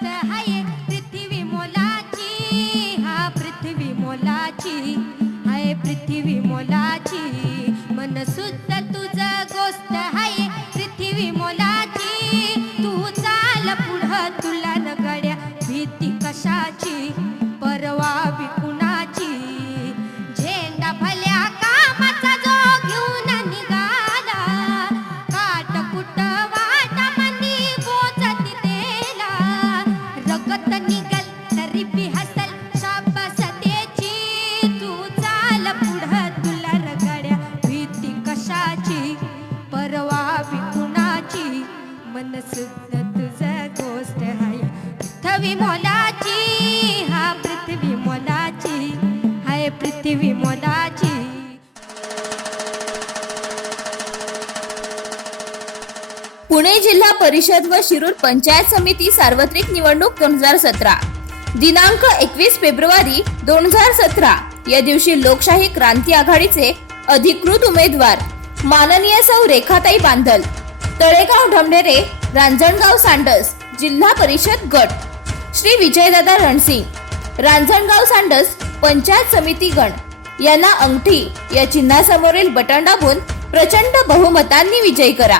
गोष्ट आहे पृथ्वी मोलाची, हा पृथ्वी मोलाची आहे, पृथ्वी मोलाची. मन सुद्धा तुझं गोष्ट आहे पृथ्वी मोलाची. तू चाल पुढं तुला न गड्या भीती कशाची, परवा बी कुणाची. झेंडा भल्या कामाचा जो घेऊन निघाला, काट कुट वाट मनी बोचती तेला. रगत निघल तरी बी हसल शाबास त्याची. तू चाल पुढं तुला रगड्या भीती कशाची, परवा बी कुणाची. मन सुद्धा तुझं गोष्ट आहे पृथ्वी मोलाची, हा पृथ्वी मोलाची आहे, पृथ्वी मोलाची. पुणे जिल्हा परिषद व शिरूर पंचायत समिती सार्वत्रिक निवडणूक 2017 दिनांक 21 फेब्रुवारी 2017 या दिवशी लोकशाही क्रांती आघाडीचे अधिकृत उमेदवार माननीय सौ रेखाताई बांधल, तळेगाव ढमढेरे, रांजणगाव सांडस, जिल्हा परिषद गट, श्री विजयदादा रणसिंग, रांजणगाव सांडस पंचायत समिती गण यांना अंगठी या चिन्हासमोरील बटन दाबून प्रचंड बहुमतांनी विजयी करा.